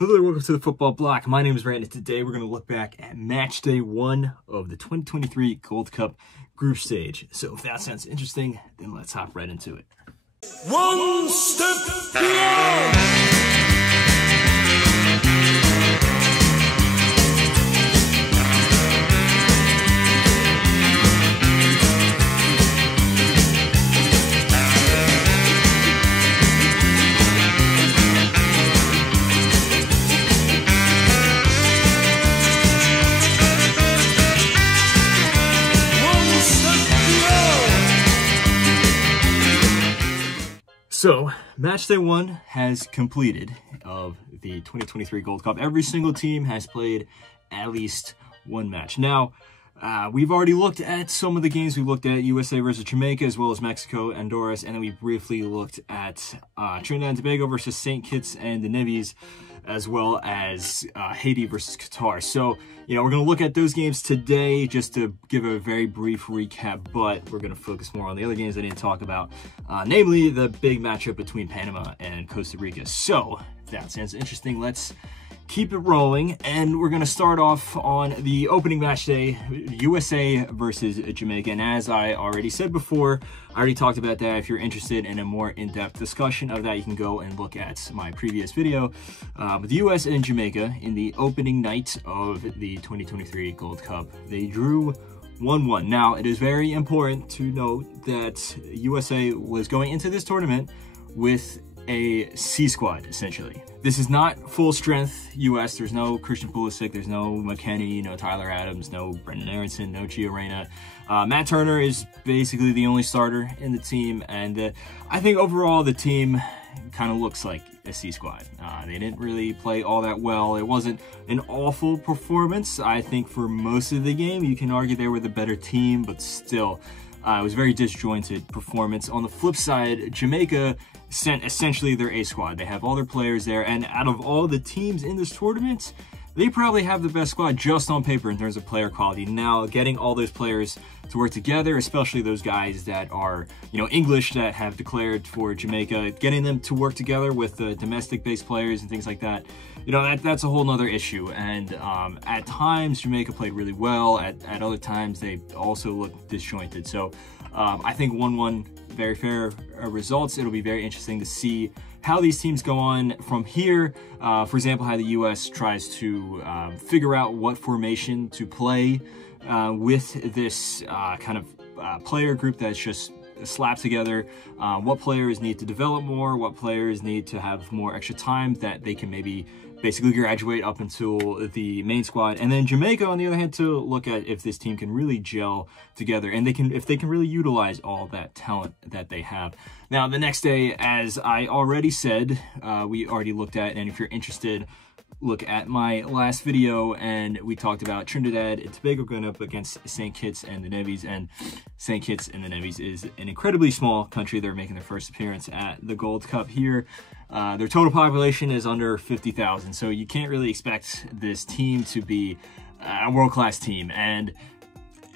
Hello, welcome to the Football Bloc. My name is Brandon. Today we're going to look back at match day 1 of the 2023 Gold Cup group stage. So if that sounds interesting, then let's hop right into it. One step beyond. So, match day 1 has completed of the 2023 Gold Cup. Every single team has played at least one match. Now, we've already looked at some of the games. We looked at USA versus Jamaica, as well as Mexico, Honduras, and then we briefly looked at Trinidad and Tobago versus St. Kitts and the Nevis, as well as Haiti versus Qatar. So, we're going to look at those games today just to give a very brief recap, but we're going to focus more on the other games I didn't talk about, namely the big matchup between Panama and Costa Rica. So, if that sounds interesting, let's keep it rolling, and we're going to start off on the opening match day, USA versus Jamaica. And as I already said before, I already talked about that. If you're interested in a more in-depth discussion of that, you can go and look at my previous video. With the US and Jamaica in the opening night of the 2023 Gold Cup, they drew 1-1. Now, it is very important to note that USA was going into this tournament with a C squad, essentially. This is not full strength US. There's no Christian Pulisic, there's no McKennie, no Tyler Adams, no Brendan Aronson, no Gio Reyna. Matt Turner is basically the only starter in the team, and I think overall the team kind of looks like a C squad. They didn't really play all that well. It wasn't an awful performance. I think for most of the game, you can argue they were the better team, but still, it was a very disjointed performance. On the flip side, Jamaica sent essentially their A squad. They have all their players there, and out of all the teams in this tournament, they probably have the best squad just on paper in terms of player quality. Now, getting all those players to work together, especially those guys that are, English, that have declared for Jamaica, getting them to work together with the domestic-based players and things like that, that's a whole nother issue. And at times, Jamaica played really well. At other times, they also looked disjointed. So I think 1-1, very fair results. It'll be very interesting to see how these teams go on from here. For example, how the US tries to figure out what formation to play with this kind of player group that's just slapped together. What players need to develop more, what players need to have more extra time that they can maybe basically graduate up until the main squad. And then Jamaica, on the other hand, to look at if this team can really gel together and if they can really utilize all that talent that they have. Now, the next day, as I already said, we already looked at, and if you're interested, look at my last video, and we talked about Trinidad and Tobago going up against St. Kitts and the Nevis, and St. Kitts and the Nevis is an incredibly small country. They're making their first appearance at the Gold Cup here. Their total population is under 50,000, so you can't really expect this team to be a world-class team, and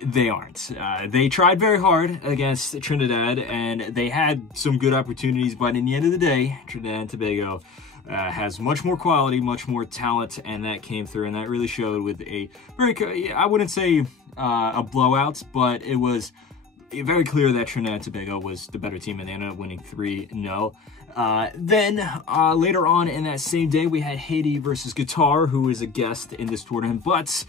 they aren't. They tried very hard against Trinidad, and they had some good opportunities, but in the end of the day, Trinidad and Tobago has much more quality, much more talent, and that came through, and that really showed with a very, I wouldn't say a blowout, but it was very clear that Trinidad and Tobago was the better team, and they ended up winning 3-0. Then later on in that same day, we had Haiti versus Qatar, who is a guest in this tournament, but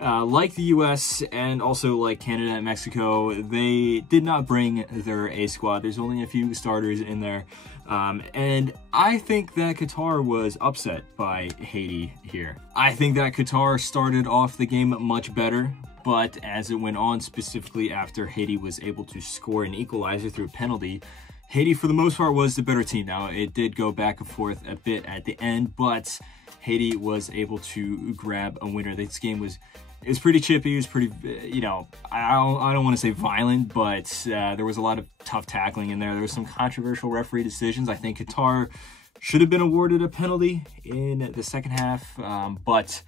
like the US and also like Canada and Mexico, they did not bring their A squad. There's only a few starters in there. And I think that Qatar was upset by Haiti here. I think that Qatar started off the game much better, but as it went on, specifically after Haiti was able to score an equalizer through a penalty, Haiti, for the most part, was the better team. Now, it did go back and forth a bit at the end, but Haiti was able to grab a winner. This game was pretty chippy. It was pretty, I don't want to say violent, but there was a lot of tough tackling in there. There was some controversial referee decisions. I think Qatar should have been awarded a penalty in the second half, but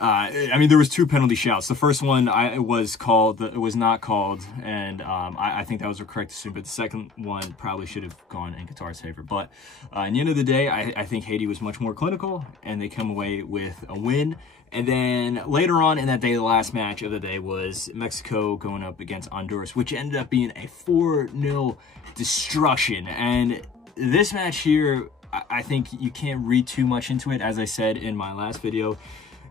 I mean, there was 2 penalty shouts. The first one was called, it was not called, and I think that was the correct decision. But the second one probably should have gone in Qatar's favor. But at the end of the day, I think Haiti was much more clinical, and they come away with a win. And then later on in that day, the last match of the day was Mexico going up against Honduras, which ended up being a 4-0 destruction. And this match here, I think you can't read too much into it, as I said in my last video,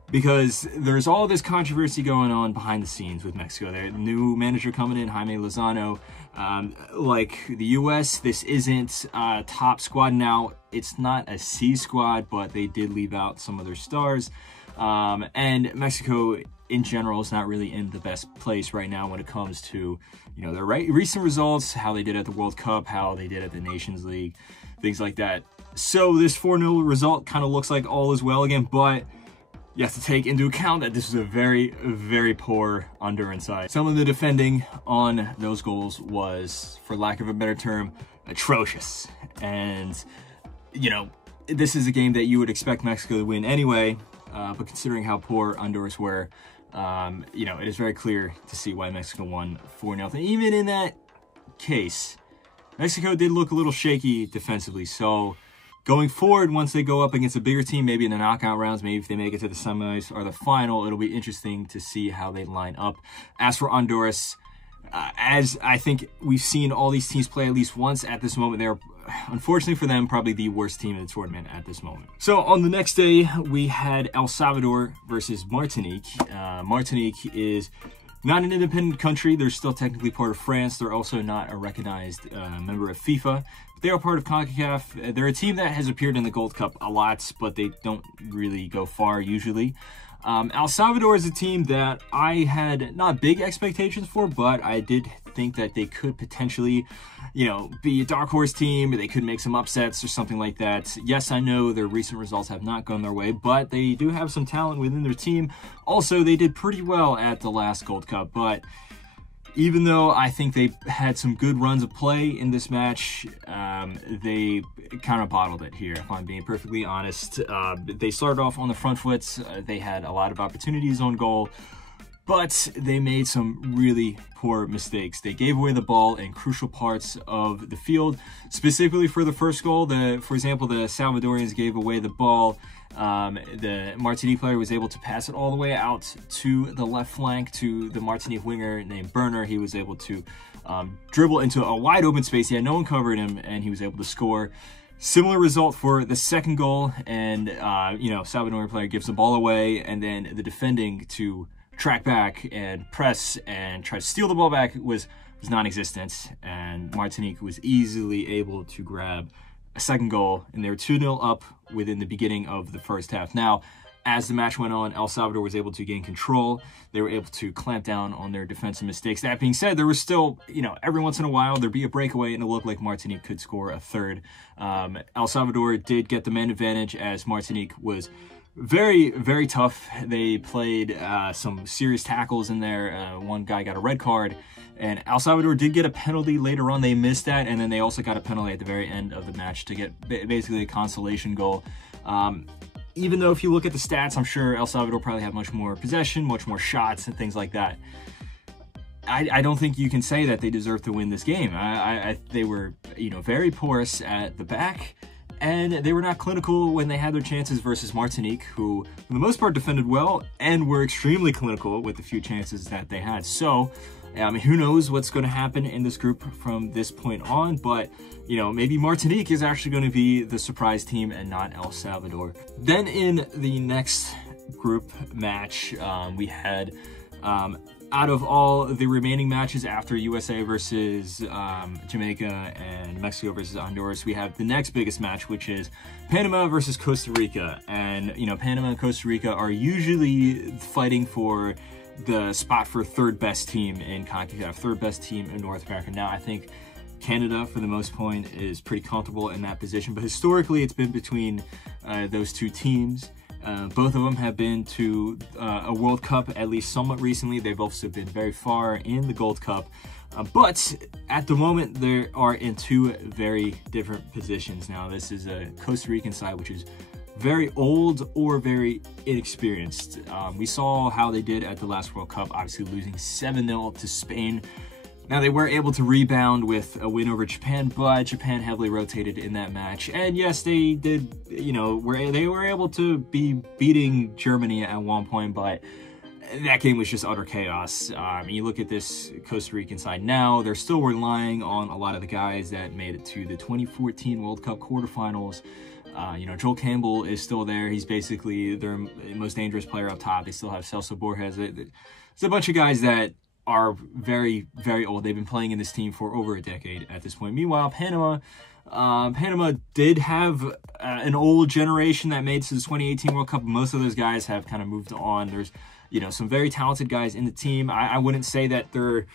because there's all this controversy going on behind the scenes with Mexico. Their new manager coming in, Jaime Lozano. Like the U.S., this isn't a top squad. Now, it's not a C squad, but they did leave out some of their stars. And Mexico, in general, is not really in the best place right now when it comes to, you know, their recent results, how they did at the World Cup, how they did at the Nations League, things like that. So this 4-0 result kind of looks like all is well again, but you have to take into account that this is a very, very poor Honduran side. Some of the defending on those goals was, for lack of a better term, atrocious. And, you know, this is a game that you would expect Mexico to win anyway, but considering how poor Honduras were, you know, it is very clear to see why Mexico won 4-0. Even in that case, Mexico did look a little shaky defensively, so going forward, once they go up against a bigger team, maybe in the knockout rounds, maybe if they make it to the semis or the final, it'll be interesting to see how they line up. As for Honduras, as I think we've seen all these teams play at least once at this moment, they're, unfortunately for them, probably the worst team in the tournament at this moment. So on the next day, we had El Salvador versus Martinique. Martinique is not an independent country. They're still technically part of France. They're also not a recognized member of FIFA. They are part of CONCACAF. They're a team that has appeared in the Gold Cup a lot, but they don't really go far usually. El Salvador is a team that I had not big expectations for, but I did think that they could potentially, you know, be a dark horse team. They could make some upsets or something like that. Yes, I know their recent results have not gone their way, but they do have some talent within their team. Also, they did pretty well at the last Gold Cup, but even though I think they had some good runs of play in this match, they kind of bottled it here, if I'm being perfectly honest. They started off on the front foot. They had a lot of opportunities on goal, but they made some really poor mistakes. They gave away the ball in crucial parts of the field. Specifically for the first goal, for example, the Salvadorians gave away the ball. The Martinique player was able to pass it all the way out to the left flank to the Martinique winger named Berner. He was able to dribble into a wide open space. He had no one covering him, and he was able to score. Similar result for the second goal, and you know, Salvadorian player gives the ball away, and then the defending to track back and press and try to steal the ball back was non-existent, and Martinique was easily able to grab a second goal, and they were 2-0 up within the beginning of the first half. Now, as the match went on, El Salvador was able to gain control. They were able to clamp down on their defensive mistakes. That being said, there was still, you know, every once in a while, there'd be a breakaway, and it looked like Martinique could score a third. El Salvador did get the man advantage, as Martinique was very, very tough. They played some serious tackles in there. One guy got a red card, and El Salvador did get a penalty later on. They missed that, and then they also got a penalty at the very end of the match to get basically a consolation goal. Even though if you look at the stats, I'm sure El Salvador probably had much more possession, much more shots, and things like that. I don't think you can say that they deserve to win this game. They were, you know, very porous at the back, and they were not clinical when they had their chances versus Martinique, who for the most part defended well and were extremely clinical with the few chances that they had. So, I mean, who knows what's going to happen in this group from this point on, but, you know, maybe Martinique is actually going to be the surprise team and not El Salvador. Then in the next group match, we had, out of all the remaining matches after USA versus Jamaica and Mexico versus Honduras, we have the next biggest match, which is Panama versus Costa Rica. And, you know, Panama and Costa Rica are usually fighting for the spot for third best team in CONCACAF, third best team in North America. Now, I think Canada, for the most point, is pretty comfortable in that position, but historically it's been between those two teams. Both of them have been to a World Cup, at least somewhat recently. They've also been very far in the Gold Cup. But at the moment, they are in two very different positions. Now, this is a Costa Rican side, which is very old or very inexperienced. We saw how they did at the last World Cup, obviously losing 7-0 to Spain. Now, they were able to rebound with a win over Japan, but Japan heavily rotated in that match. And yes, they did, you know, they were able to be beating Germany at one point, but that game was just utter chaos. You look at this Costa Rican side now, they're still relying on a lot of the guys that made it to the 2014 World Cup quarterfinals. You know, Joel Campbell is still there. He's basically their most dangerous player up top. They still have Celso Borges. There's a bunch of guys that are very, very old. They've been playing in this team for over a decade at this point. Meanwhile, Panama did have an old generation that made it to the 2018 World Cup. Most of those guys have kind of moved on. There's, you know, some very talented guys in the team. I wouldn't say that they're,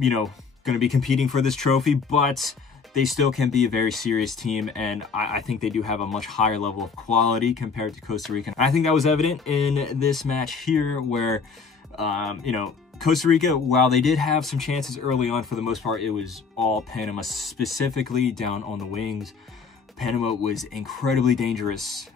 you know, going to be competing for this trophy, but they still can be a very serious team, and I think they do have a much higher level of quality compared to Costa Rica. I think that was evident in this match here where, you know, Costa Rica, while they did have some chances early on, for the most part, it was all Panama, specifically down on the wings. Panama was incredibly dangerous.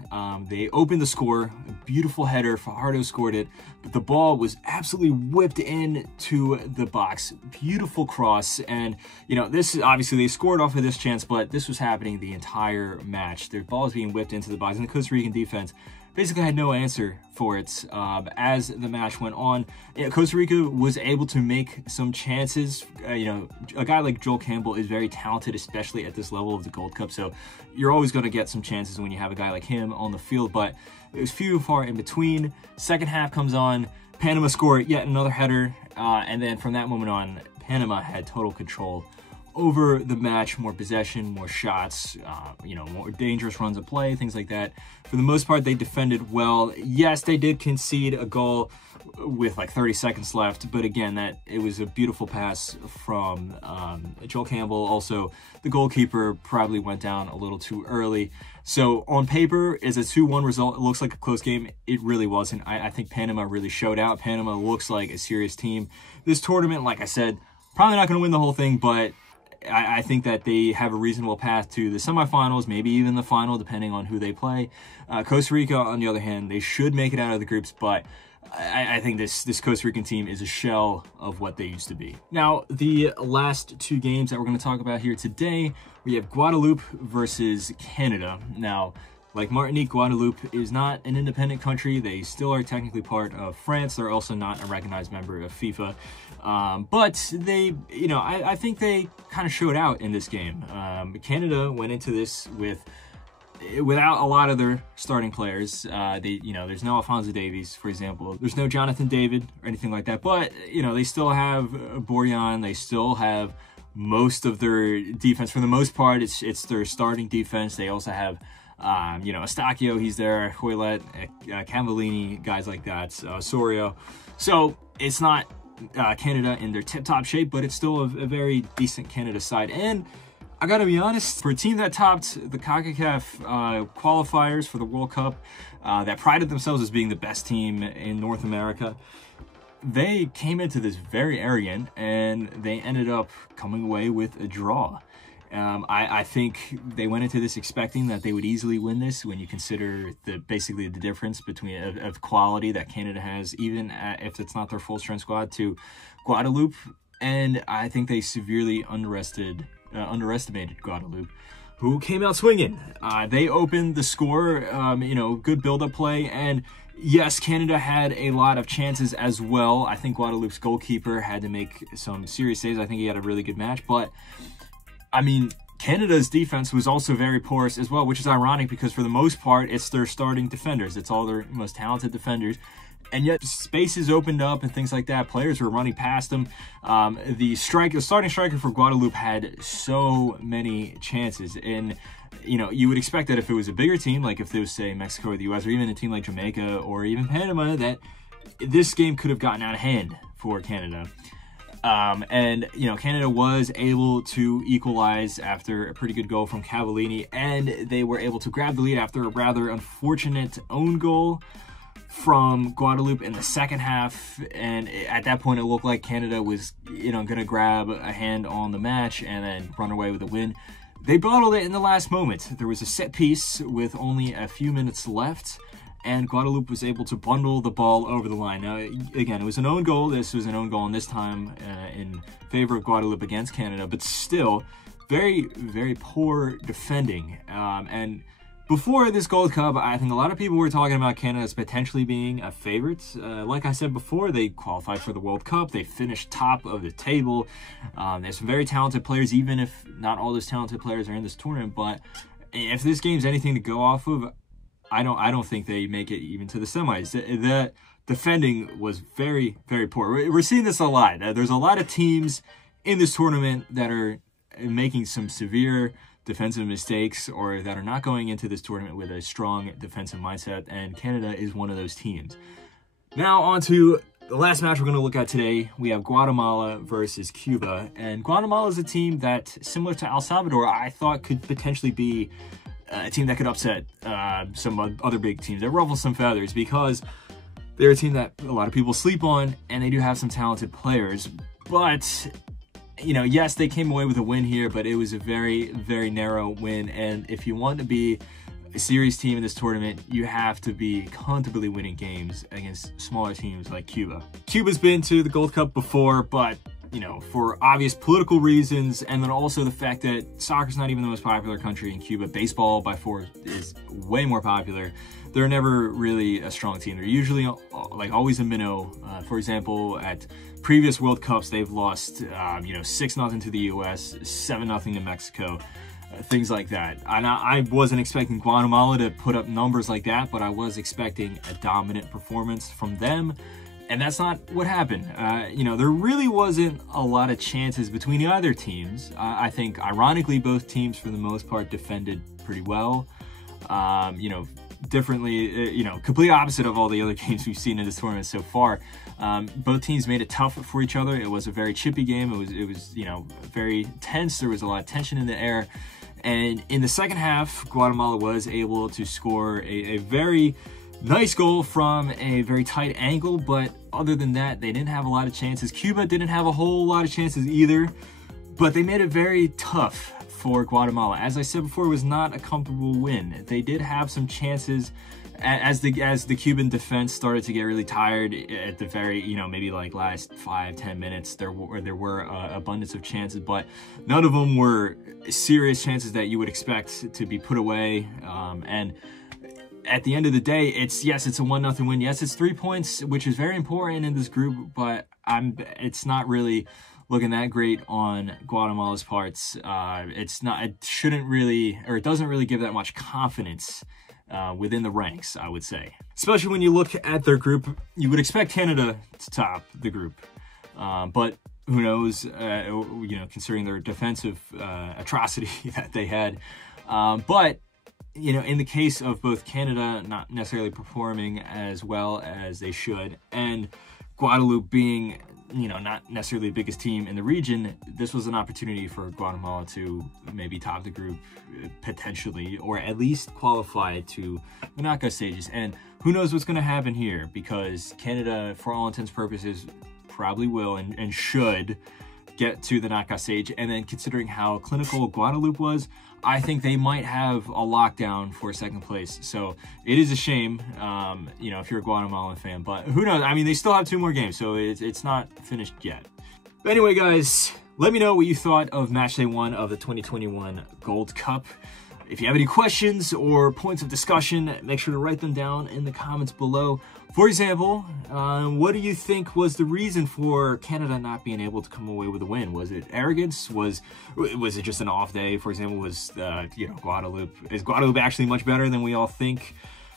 They opened the score, a beautiful header, Fajardo scored it, but the ball was absolutely whipped into the box. Beautiful cross, and you know, this is obviously they scored off of this chance, but this was happening the entire match. Their ball is being whipped into the box, and the Costa Rican defense basically had no answer for it. As the match went on, you know, Costa Rica was able to make some chances. You know, a guy like Joel Campbell is very talented, especially at this level of the Gold Cup, so you're always going to get some chances when you have a guy like him on the field, but it was few and far in between. Second half comes on, Panama scored yet another header, and then from that moment on, Panama had total control over the match, more possession, more shots, you know, more dangerous runs of play, things like that. For the most part, they defended well. Yes, they did concede a goal with like 30 seconds left, but again, it was a beautiful pass from Joel Campbell. Also, the goalkeeper probably went down a little too early. So on paper, is a 2-1 result. It looks like a close game. It really wasn't. I think Panama really showed out. Panama looks like a serious team. This tournament, like I said, probably not going to win the whole thing, but I think that they have a reasonable path to the semifinals, maybe even the final, depending on who they play. Costa Rica, on the other hand, they should make it out of the groups, but I think this Costa Rican team is a shell of what they used to be. Now, the last two games that we're going to talk about here today, we have Guadeloupe versus Canada. Now, like Martinique, Guadeloupe is not an independent country. They still are technically part of France. They're also not a recognized member of FIFA. But they, you know, I think they kind of showed out in this game. Canada went into this without a lot of their starting players. You know, there's no Alphonso Davies, for example. There's no Jonathan David or anything like that. But, you know, they still have Borjan. They still have most of their defense. For the most part, it's their starting defense. They also have, you know, Eustachio, he's there, Hoylet, Cavallini, guys like that, Sorio. So it's not Canada in their tip-top shape, but it's still a very decent Canada side. And I gotta be honest, for a team that topped the CONCACAF qualifiers for the World Cup, that prided themselves as being the best team in North America, they came into this very arrogant, and they ended up coming away with a draw. I think they went into this expecting that they would easily win this when you consider basically the difference between of quality that Canada has, even if it's not their full strength squad, to Guadeloupe. And I think they severely underestimated Guadeloupe, who came out swinging. They opened the score, you know, good build-up play, and yes, Canada had a lot of chances as well. I think Guadeloupe's goalkeeper had to make some serious saves. I think he had a really good match, but I mean, Canada's defense was also very porous as well, which is ironic because for the most part, it's their starting defenders. It's all their most talented defenders. And yet spaces opened up and things like that. Players were running past them. The starting striker for Guadeloupe had so many chances. And, you know, you would expect that if it was a bigger team, like if it was, say, Mexico or the U.S., or even a team like Jamaica or even Panama, that this game could have gotten out of hand for Canada. And, you know, Canada was able to equalize after a pretty good goal from Cavallini, and they were able to grab the lead after a rather unfortunate own goal from Guadeloupe in the second half. And at that point, it looked like Canada was, you know, going to grab a hand on the match and then run away with a win. they bottled it in the last moment. There was a set piece with only a few minutes left, and Guadeloupe was able to bundle the ball over the line. Now, again, it was an own goal. This was an own goal, and this time in favor of Guadeloupe against Canada, but still very, very poor defending. And before this Gold Cup, I think a lot of people were talking about Canada as potentially being a favorite. Like I said before, they qualified for the World Cup. They finished top of the table. There's some very talented players, even if not all those talented players are in this tournament. But if this game's anything to go off of, I don't think they make it even to the semis. The defending was very, very poor. We're seeing this a lot. There's a lot of teams in this tournament that are making some severe defensive mistakes, or that are not going into this tournament with a strong defensive mindset, and Canada is one of those teams. Now on to the last match we're going to look at today. We have Guatemala versus Cuba, and Guatemala is a team that, similar to El Salvador, I thought could potentially be a team that could upset some other big teams, that ruffle some feathers, because they're a team that a lot of people sleep on, and they do have some talented players. But you know, yes, they came away with a win here, but it was a very, very narrow win. And if you want to be a serious team in this tournament, you have to be comfortably winning games against smaller teams like Cuba. Cuba's been to the Gold Cup before, but, you know, for obvious political reasons, and then also the fact that soccer's not even the most popular country in Cuba. Baseball, by far, is way more popular. They're never really a strong team. They're usually like always a minnow. For example, at previous World Cups, they've lost, 6-0 to the U.S., 7-0 to Mexico, things like that. And I wasn't expecting Guatemala to put up numbers like that, but I was expecting a dominant performance from them. And that's not what happened. There really wasn't a lot of chances between either teams. I think, ironically, both teams, for the most part, defended pretty well. Differently, complete opposite of all the other games we've seen in this tournament so far. Both teams made it tough for each other. It was a very chippy game. It was very tense. There was a lot of tension in the air. And in the second half, Guatemala was able to score a very nice goal from a very tight angle, but other than that, they didn't have a lot of chances. Cuba didn't have a whole lot of chances either, but they made it very tough for Guatemala. As I said before, it was not a comfortable win. They did have some chances as the Cuban defense started to get really tired at the very, maybe like last 5-10 minutes. There were abundance of chances, but none of them were serious chances that you would expect to be put away. And at the end of the day, it's a 1-0 win. Yes, it's 3 points, which is very important in this group, but it's not really looking that great on Guatemala's parts. It doesn't really give that much confidence within the ranks, I would say. Especially when you look at their group, you would expect Canada to top the group. But who knows, considering their defensive atrocity that they had. But in the case of both Canada not necessarily performing as well as they should, and Guadeloupe being, not necessarily the biggest team in the region, this was an opportunity for Guatemala to maybe top the group potentially, or at least qualify to the knockout stages. And who knows what's going to happen here, because Canada, for all intents and purposes, probably will and should get to the knockout stage. And then considering how clinical Guadeloupe was, I think they might have a lockdown for second place. So it is a shame, if you're a Guatemalan fan, but who knows? I mean, they still have 2 more games, so it's not finished yet. But anyway, guys, let me know what you thought of match day 1 of the 2021 Gold Cup. If you have any questions or points of discussion, make sure to write them down in the comments below. For example, what do you think was the reason for Canada not being able to come away with a win? Was it arrogance? Was it just an off day? For example, was Guadeloupe? Is Guadeloupe actually much better than we all think?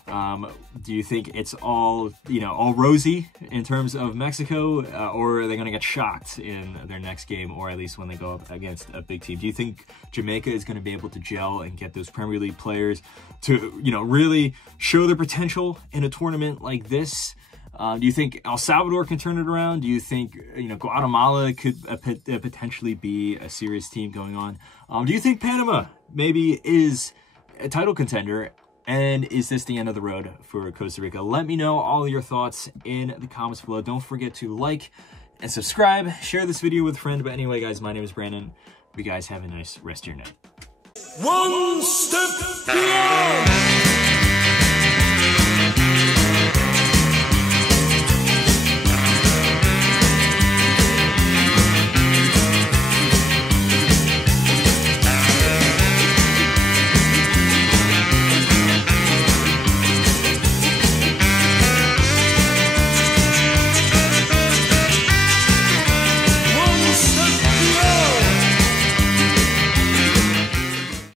Do you think it's all rosy in terms of Mexico, or are they going to get shocked in their next game, or at least when they go up against a big team? Do you think Jamaica is going to be able to gel and get those Premier League players to, really show their potential in a tournament like this? Do you think El Salvador can turn it around? Do you think, Guatemala could potentially be a serious team going on? Do you think Panama maybe is a title contender? And is this the end of the road for Costa Rica? Let me know all your thoughts in the comments below. Don't forget to like and subscribe. Share this video with a friend. But anyway, guys, my name is Brandon. You guys have a nice rest of your night. One step beyond.